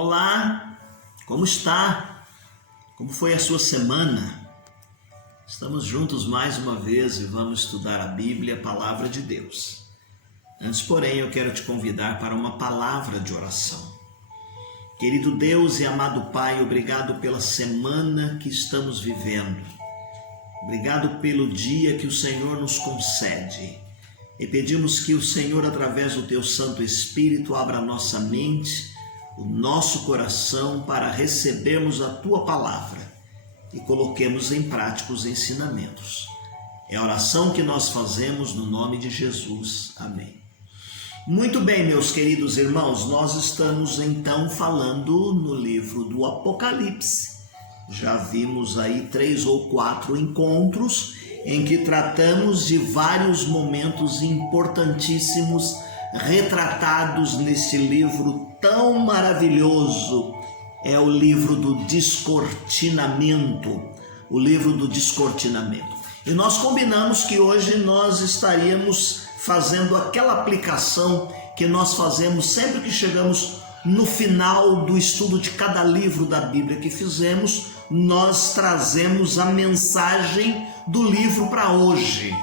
Olá, como está? Como foi a sua semana? Estamos juntos mais uma vez e vamos estudar a Bíblia, a Palavra de Deus. Antes, porém, eu quero te convidar para uma palavra de oração. Querido Deus e amado Pai, obrigado pela semana que estamos vivendo. Obrigado pelo dia que o Senhor nos concede. E pedimos que o Senhor, através do Teu Santo Espírito, abra a nossa mente, o nosso coração para recebermos a Tua Palavra e coloquemos em prática os ensinamentos. É a oração que nós fazemos no nome de Jesus. Amém. Muito bem, meus queridos irmãos, nós estamos então falando no livro do Apocalipse. Já vimos aí 3 ou 4 encontros em que tratamos de vários momentos importantíssimos retratados nesse livro tão maravilhoso. É o livro do descortinamento, o livro do descortinamento. E nós combinamos que hoje nós estaríamos fazendo aquela aplicação que nós fazemos sempre que chegamos no final do estudo de cada livro da Bíblia que fizemos, nós trazemos a mensagem do livro para hoje.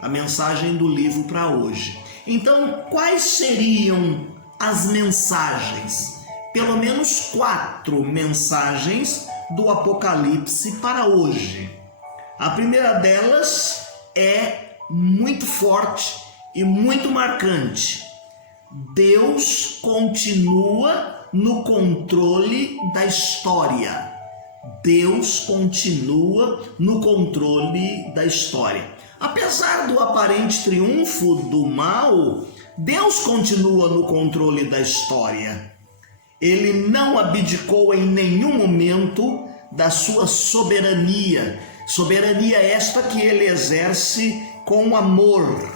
A mensagem do livro para hoje. Então, quais seriam as mensagens? Pelo menos 4 mensagens do Apocalipse para hoje. A primeira delas é muito forte e muito marcante. Deus continua no controle da história. Deus continua no controle da história. Apesar do aparente triunfo do mal, Deus continua no controle da história. Ele não abdicou em nenhum momento da sua soberania. Soberania esta que ele exerce com amor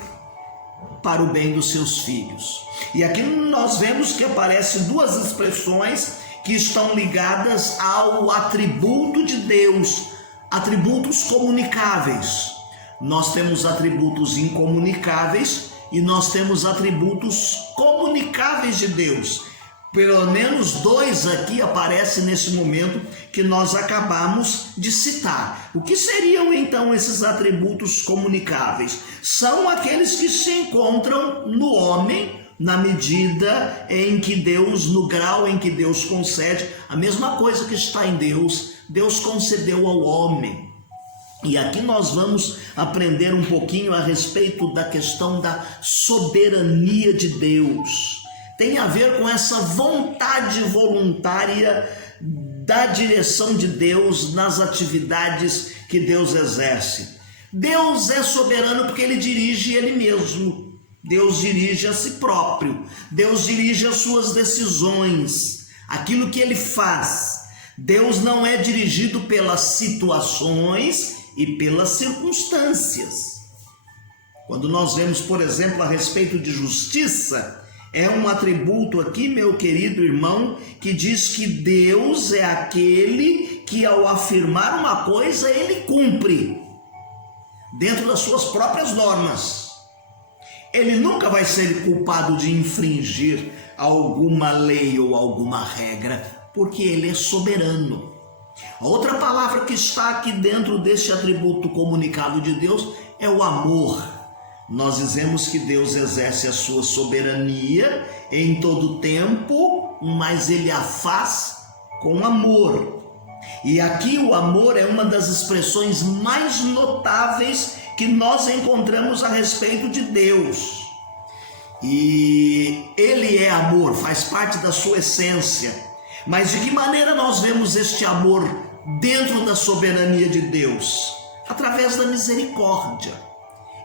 para o bem dos seus filhos. E aqui nós vemos que aparecem 2 expressões que estão ligadas ao atributo de Deus, atributos comunicáveis. Nós temos atributos incomunicáveis e nós temos atributos comunicáveis de Deus. Pelo menos 2 aqui aparecem nesse momento que nós acabamos de citar. O que seriam então esses atributos comunicáveis? São aqueles que se encontram no homem, na medida em que Deus, no grau em que Deus concede, a mesma coisa que está em Deus, Deus concedeu ao homem. E aqui nós vamos aprender um pouquinho a respeito da questão da soberania de Deus. Tem a ver com essa vontade voluntária da direção de Deus nas atividades que Deus exerce. Deus é soberano porque Ele dirige Ele mesmo. Deus dirige a si próprio. Deus dirige as suas decisões, aquilo que Ele faz. Deus não é dirigido pelas situações e pelas circunstâncias. Quando nós vemos, por exemplo, a respeito de justiça, é um atributo aqui, meu querido irmão, que diz que Deus é aquele que, ao afirmar uma coisa, Ele cumpre dentro das suas próprias normas. Ele nunca vai ser culpado de infringir alguma lei ou alguma regra, porque Ele é soberano. A outra palavra que está aqui dentro deste atributo comunicado de Deus é o amor. Nós dizemos que Deus exerce a sua soberania em todo o tempo, mas Ele a faz com amor. E aqui o amor é uma das expressões mais notáveis que nós encontramos a respeito de Deus. E Ele é amor, faz parte da sua essência. Mas de que maneira nós vemos este amor dentro da soberania de Deus? Através da misericórdia.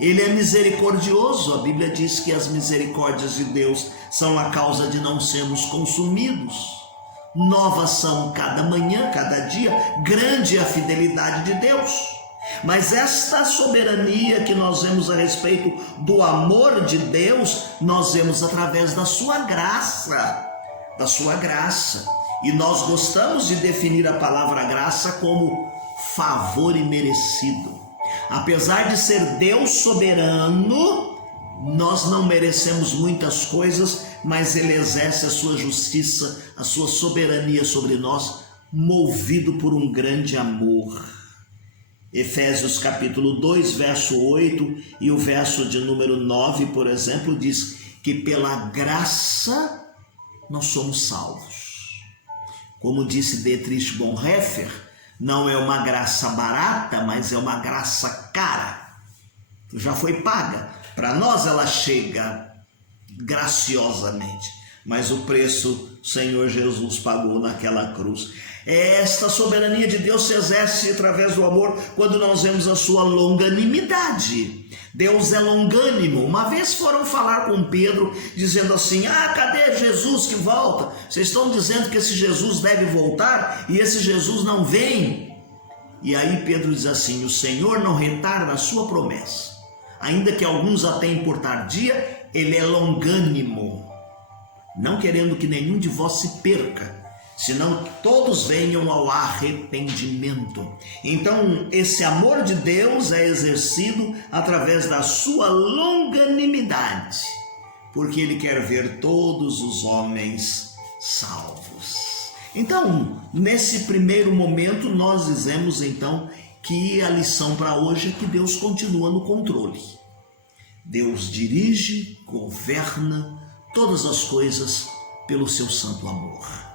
Ele é misericordioso. A Bíblia diz que as misericórdias de Deus são a causa de não sermos consumidos. Novas são cada manhã, cada dia. Grande é a fidelidade de Deus. Mas esta soberania que nós vemos a respeito do amor de Deus, nós vemos através da sua graça. Da sua graça. E nós gostamos de definir a palavra graça como favor imerecido. Apesar de ser Deus soberano, Nós não merecemos muitas coisas, mas Ele exerce a sua justiça, a sua soberania sobre nós, movido por um grande amor. Efésios capítulo 2, verso 8 e o verso de número 9, por exemplo, diz que pela graça nós somos salvos. Como disse Dietrich Bonhoeffer, não é uma graça barata, mas é uma graça cara. Já foi paga. Para nós ela chega graciosamente, mas o preço o Senhor Jesus pagou naquela cruz. Esta soberania de Deus se exerce através do amor quando nós vemos a sua longanimidade. Deus é longânimo. Uma vez foram falar com Pedro, dizendo assim: cadê Jesus que volta? Vocês estão dizendo que esse Jesus deve voltar e esse Jesus não vem. E aí Pedro diz assim: o Senhor não retarda a sua promessa, ainda que alguns a tenham por tardia, Ele é longânimo, não querendo que nenhum de vós se perca, senão que todos venham ao arrependimento. Então, esse amor de Deus é exercido através da sua longanimidade, porque Ele quer ver todos os homens salvos. Então, nesse primeiro momento, nós dizemos então que a lição para hoje é que Deus continua no controle. Deus dirige, governa todas as coisas pelo seu santo amor.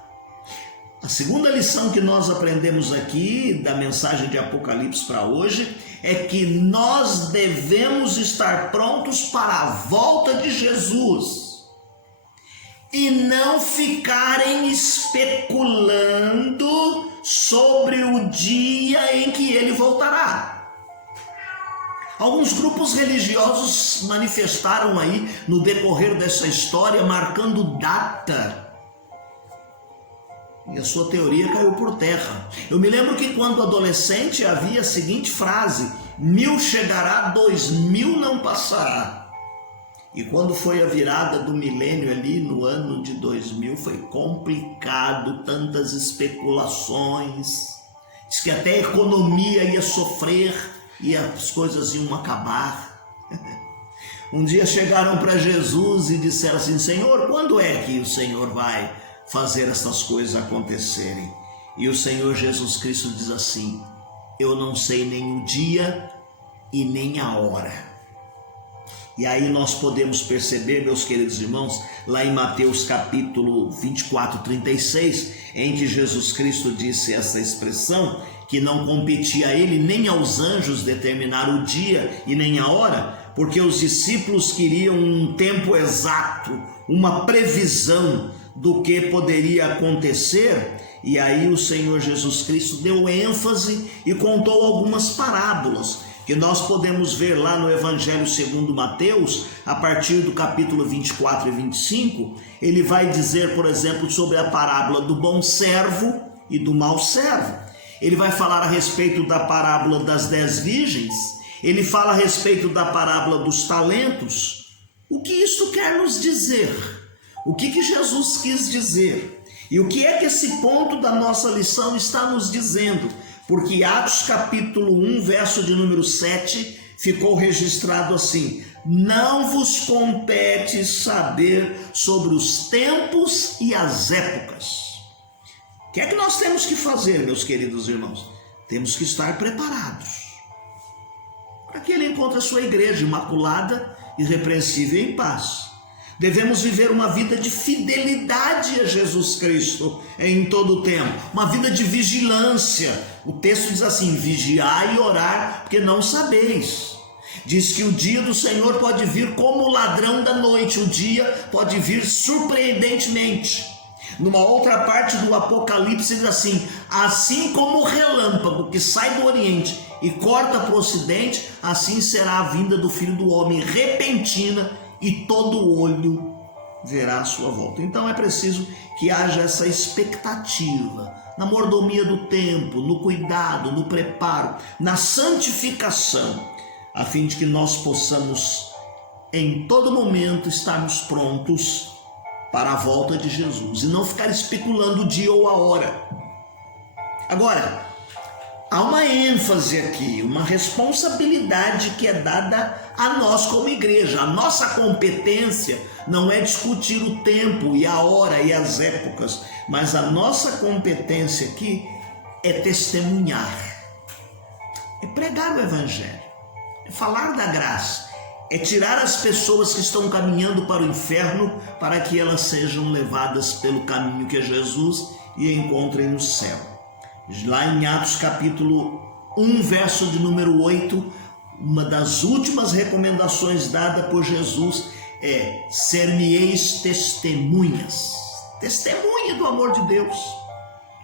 A segunda lição que nós aprendemos aqui da mensagem de Apocalipse para hoje é que nós devemos estar prontos para a volta de Jesus e não ficarem especulando sobre o dia em que ele voltará. Alguns grupos religiosos manifestaram aí no decorrer dessa história, marcando data, e a sua teoria caiu por terra. Eu me lembro que quando adolescente havia a seguinte frase: 1000 chegará, 2000 não passará. E quando foi a virada do milênio ali no ano de 2000, foi complicado, tantas especulações. Diz que até a economia ia sofrer e as coisas iam acabar. Um dia chegaram para Jesus e disseram assim: Senhor, quando é que o Senhor vai fazer essas coisas acontecerem? E o Senhor Jesus Cristo diz assim: eu não sei nem o dia e nem a hora. E aí nós podemos perceber, meus queridos irmãos, lá em Mateus capítulo 24, 36, em que Jesus Cristo disse essa expressão, que não competia a ele nem aos anjos determinar o dia e nem a hora, porque os discípulos queriam um tempo exato, uma previsão do que poderia acontecer. E aí o Senhor Jesus Cristo deu ênfase e contou algumas parábolas que nós podemos ver lá no Evangelho segundo Mateus, a partir do capítulo 24 e 25, ele vai dizer, por exemplo, sobre a parábola do bom servo e do mau servo. Ele vai falar a respeito da parábola das 10 virgens, ele fala a respeito da parábola dos talentos. O que isso quer nos dizer? O que Jesus quis dizer? E o que é que esse ponto da nossa lição está nos dizendo? Porque Atos capítulo 1, verso de número 7, ficou registrado assim: não vos compete saber sobre os tempos e as épocas. O que é que nós temos que fazer, meus queridos irmãos? Temos que estar preparados para que ele encontre a sua igreja imaculada, irrepreensível e em paz. Devemos viver uma vida de fidelidade a Jesus Cristo em todo o tempo, uma vida de vigilância. O texto diz assim: vigiai e orar, porque não sabeis. Diz que o dia do Senhor pode vir como o ladrão da noite, o dia pode vir surpreendentemente. Numa outra parte do Apocalipse diz assim: assim como o relâmpago que sai do Oriente e corta para o Ocidente, assim será a vinda do Filho do Homem, repentina, e todo olho verá a sua volta. Então é preciso que haja essa expectativa, na mordomia do tempo, no cuidado, no preparo, na santificação, a fim de que nós possamos em todo momento estarmos prontos para a volta de Jesus e não ficar especulando o dia ou a hora. Agora, há uma ênfase aqui, uma responsabilidade que é dada a nós como igreja. A nossa competência não é discutir o tempo e a hora e as épocas, mas a nossa competência aqui é testemunhar, é pregar o evangelho, é falar da graça, é tirar as pessoas que estão caminhando para o inferno para que elas sejam levadas pelo caminho que é Jesus e encontrem no céu. Lá em Atos capítulo 1, verso de número 8, uma das últimas recomendações dada por Jesus é: ser-me-eis testemunhas. Testemunha do amor de Deus.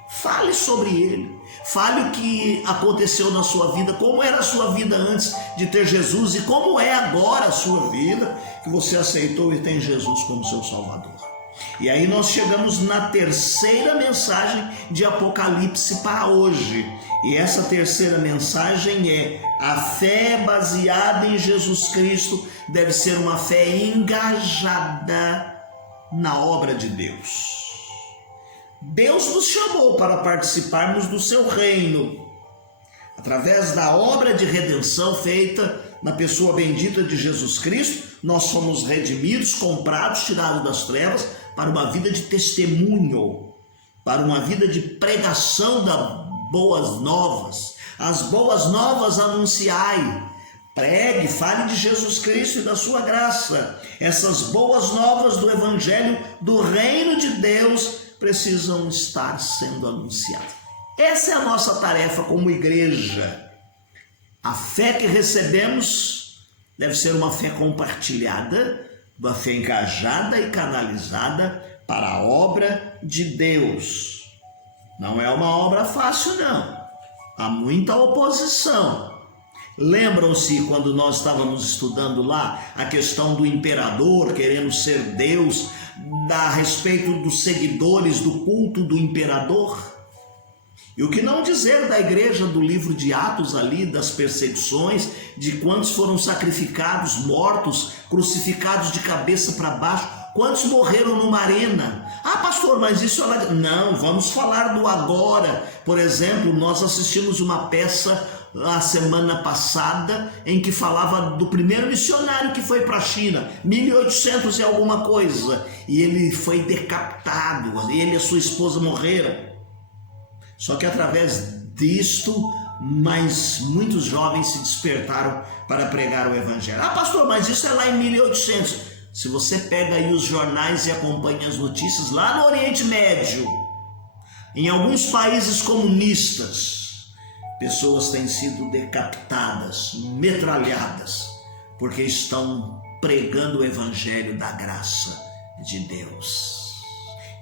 Fale sobre ele. Fale o que aconteceu na sua vida, como era a sua vida antes de ter Jesus e como é agora a sua vida, que você aceitou e tem Jesus como seu Salvador. E aí nós chegamos na terceira mensagem de Apocalipse para hoje. E essa terceira mensagem é: a fé baseada em Jesus Cristo deve ser uma fé engajada na obra de Deus. Deus nos chamou para participarmos do seu reino, através da obra de redenção feita na pessoa bendita de Jesus Cristo. Nós somos redimidos, comprados, tirados das trevas para uma vida de testemunho, para uma vida de pregação das boas novas. As boas novas anunciai. Pregue, fale de Jesus Cristo e da sua graça. Essas boas novas do evangelho do reino de Deus precisam estar sendo anunciadas. Essa é a nossa tarefa como igreja. A fé que recebemos deve ser uma fé compartilhada, uma fé engajada e canalizada para a obra de Deus. Não é uma obra fácil, não. Há muita oposição. Lembram-se quando nós estávamos estudando lá a questão do imperador querendo ser Deus, a respeito dos seguidores do culto do imperador? E o que não dizer da igreja do livro de Atos ali, das perseguições, de quantos foram sacrificados, mortos, crucificados de cabeça para baixo, quantos morreram numa arena? Ah, pastor, mas isso ela... Não, vamos falar do agora. Por exemplo, nós assistimos uma peça a semana passada em que falava do primeiro missionário que foi para a China, 1800 e alguma coisa, e ele foi decapitado, ele e a sua esposa morreram. Só que através disto, mas muitos jovens se despertaram para pregar o evangelho. Ah, pastor, mas isso é lá em 1800. Se você pega aí os jornais e acompanha as notícias, lá no Oriente Médio, em alguns países comunistas, pessoas têm sido decapitadas, metralhadas, porque estão pregando o evangelho da graça de Deus.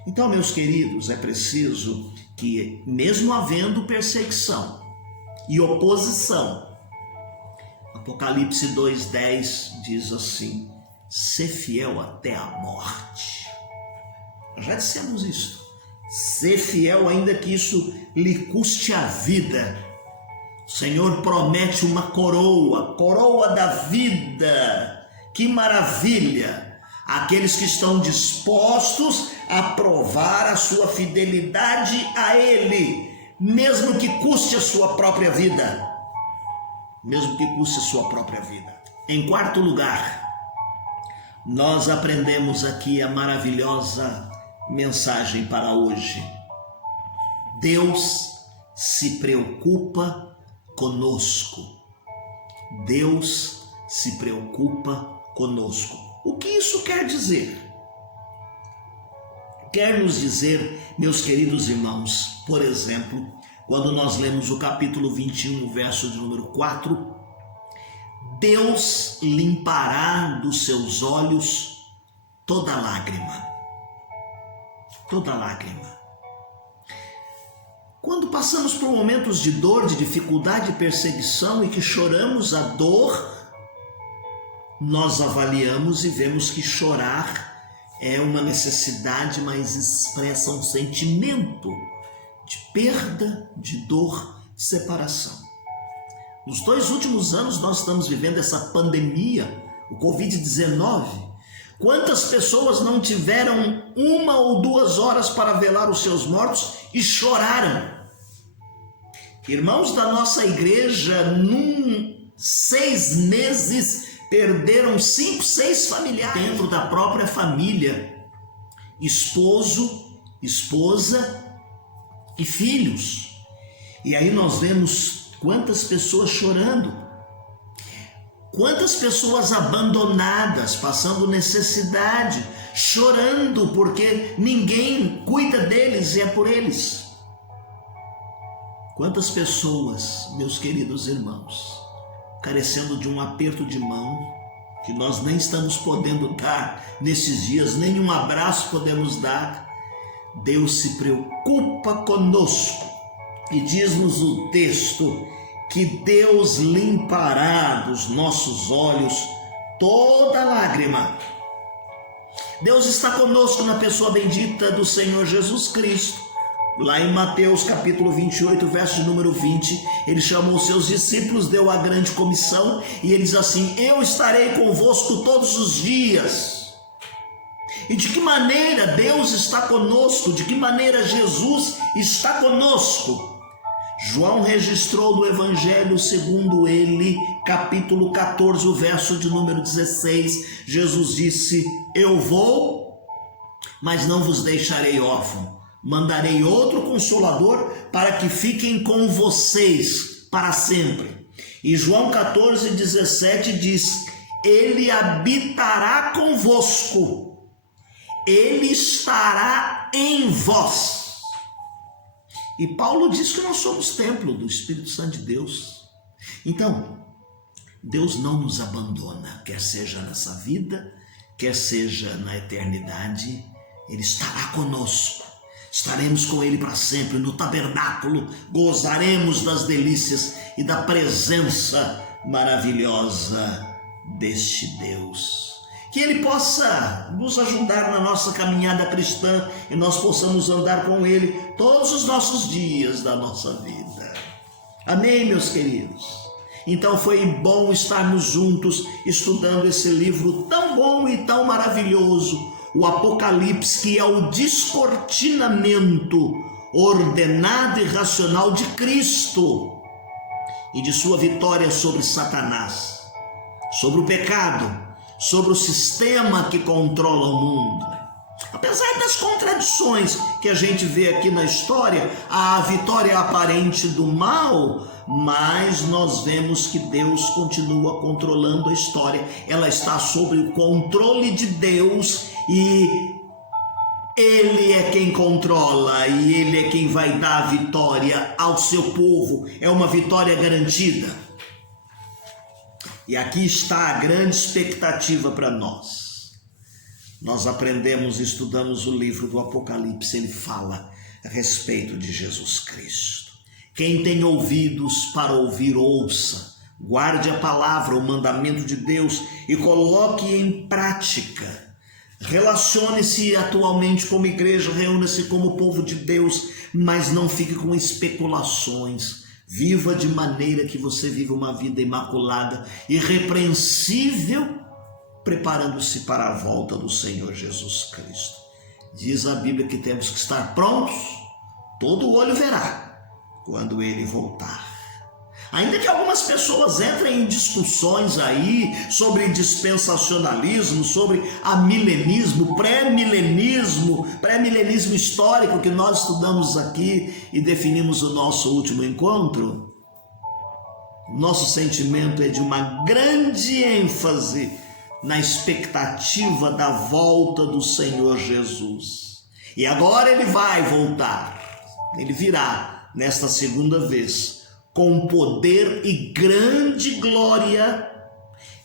Então, meus queridos, é preciso que, mesmo havendo perseguição e oposição, Apocalipse 2:10 diz assim: ser fiel até a morte. Já dissemos isso. Ser fiel ainda que isso lhe custe a vida. O Senhor promete uma coroa da vida. Que maravilha! Aqueles que estão dispostos a provar a sua fidelidade a Ele, mesmo que custe a sua própria vida. Mesmo que custe a sua própria vida. Em quarto lugar, nós aprendemos aqui a maravilhosa mensagem para hoje. Deus se preocupa conosco. Deus se preocupa conosco. O que isso quer dizer? Quer nos dizer, meus queridos irmãos, por exemplo, quando nós lemos o capítulo 21, verso de número 4, Deus limpará dos seus olhos toda lágrima. Toda lágrima. Quando passamos por momentos de dor, de dificuldade, de perseguição e que choramos a dor, nós avaliamos e vemos que chorar é uma necessidade, mas expressa um sentimento de perda, de dor, de separação. Nos 2 últimos anos nós estamos vivendo essa pandemia, o Covid-19. Quantas pessoas não tiveram 1 ou 2 horas para velar os seus mortos e choraram? Irmãos da nossa igreja, num 6 meses, perderam 5, 6 familiares dentro da própria família, esposo, esposa e filhos. E aí nós vemos quantas pessoas chorando, quantas pessoas abandonadas, passando necessidade, chorando porque ninguém cuida deles e é por eles. Quantas pessoas, meus queridos irmãos, carecendo de um aperto de mão, que nós nem estamos podendo dar nesses dias, nem um abraço podemos dar. Deus se preocupa conosco e diz-nos o texto que Deus limpará dos nossos olhos toda lágrima. Deus está conosco na pessoa bendita do Senhor Jesus Cristo. Lá em Mateus capítulo 28, verso de número 20, ele chamou seus discípulos, deu a grande comissão e ele diz assim: eu estarei convosco todos os dias. E de que maneira Deus está conosco? De que maneira Jesus está conosco? João registrou no Evangelho segundo ele, capítulo 14, o verso de número 16, Jesus disse: eu vou, mas não vos deixarei órfão. Mandarei outro Consolador para que fiquem com vocês para sempre. E João 14, 17 diz: ele habitará convosco, ele estará em vós. E Paulo diz que nós somos templo do Espírito Santo de Deus. Então, Deus não nos abandona, quer seja nessa vida, quer seja na eternidade, ele estará conosco. Estaremos com ele para sempre no tabernáculo, gozaremos das delícias e da presença maravilhosa deste Deus. Que ele possa nos ajudar na nossa caminhada cristã e nós possamos andar com ele todos os nossos dias da nossa vida. Amém, meus queridos? Então foi bom estarmos juntos estudando esse livro tão bom e tão maravilhoso, o Apocalipse, que é o descortinamento ordenado e racional de Cristo e de sua vitória sobre Satanás, sobre o pecado, sobre o sistema que controla o mundo. Apesar das contradições que a gente vê aqui na história, a vitória aparente do mal, mas nós vemos que Deus continua controlando a história. Ela está sob o controle de Deus e Ele é quem controla e Ele é quem vai dar a vitória ao seu povo. É uma vitória garantida. E aqui está a grande expectativa para nós. Nós aprendemos e estudamos o livro do Apocalipse, ele fala a respeito de Jesus Cristo. Quem tem ouvidos para ouvir, ouça. Guarde a palavra, o mandamento de Deus e coloque em prática. Relacione-se atualmente como igreja, reúna-se como povo de Deus, mas não fique com especulações. Viva de maneira que você viva uma vida imaculada, irrepreensível, preparando-se para a volta do Senhor Jesus Cristo. Diz a Bíblia que temos que estar prontos, todo olho verá quando Ele voltar. Ainda que algumas pessoas entrem em discussões aí sobre dispensacionalismo, sobre amilenismo, pré-milenismo histórico que nós estudamos aqui e definimos o nosso último encontro, nosso sentimento é de uma grande ênfase na expectativa da volta do Senhor Jesus. E agora Ele vai voltar, Ele virá nesta segunda vez, com poder e grande glória,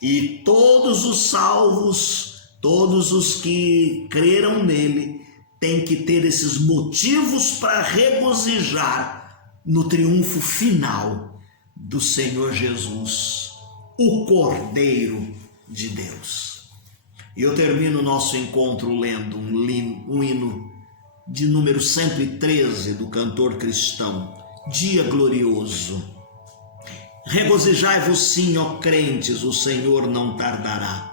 e todos os salvos, todos os que creram nele, têm que ter esses motivos para regozijar no triunfo final do Senhor Jesus, o Cordeiro de Deus. E eu termino o nosso encontro lendo um hino de número 113 do cantor cristão, Dia glorioso. Regozijai-vos sim, ó crentes, o Senhor não tardará.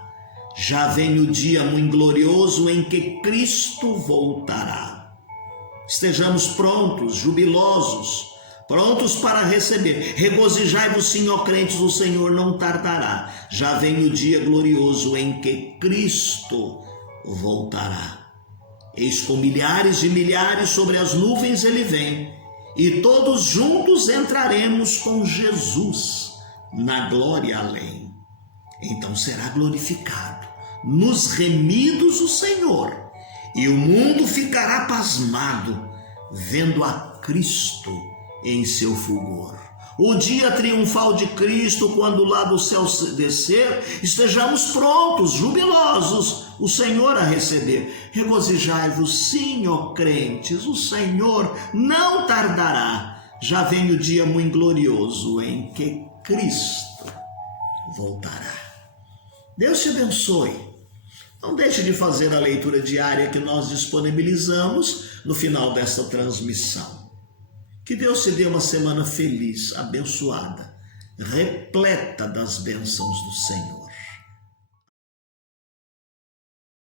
Já vem o dia muito glorioso em que Cristo voltará. Estejamos prontos, jubilosos, prontos para receber. Regozijai-vos, sim, ó crentes, o Senhor não tardará. Já vem o dia glorioso em que Cristo voltará. Eis com milhares e milhares sobre as nuvens ele vem, e todos juntos entraremos com Jesus na glória além. Então será glorificado nos remidos o Senhor, e o mundo ficará pasmado, vendo a Cristo em seu fulgor. O dia triunfal de Cristo, quando lá do céu descer, estejamos prontos, jubilosos, o Senhor a receber. Regozijai-vos, sim, ó crentes, o Senhor não tardará. Já vem o dia muito glorioso em que Cristo voltará. Deus te abençoe. Não deixe de fazer a leitura diária que nós disponibilizamos no final desta transmissão. Que Deus te dê uma semana feliz, abençoada, repleta das bênçãos do Senhor.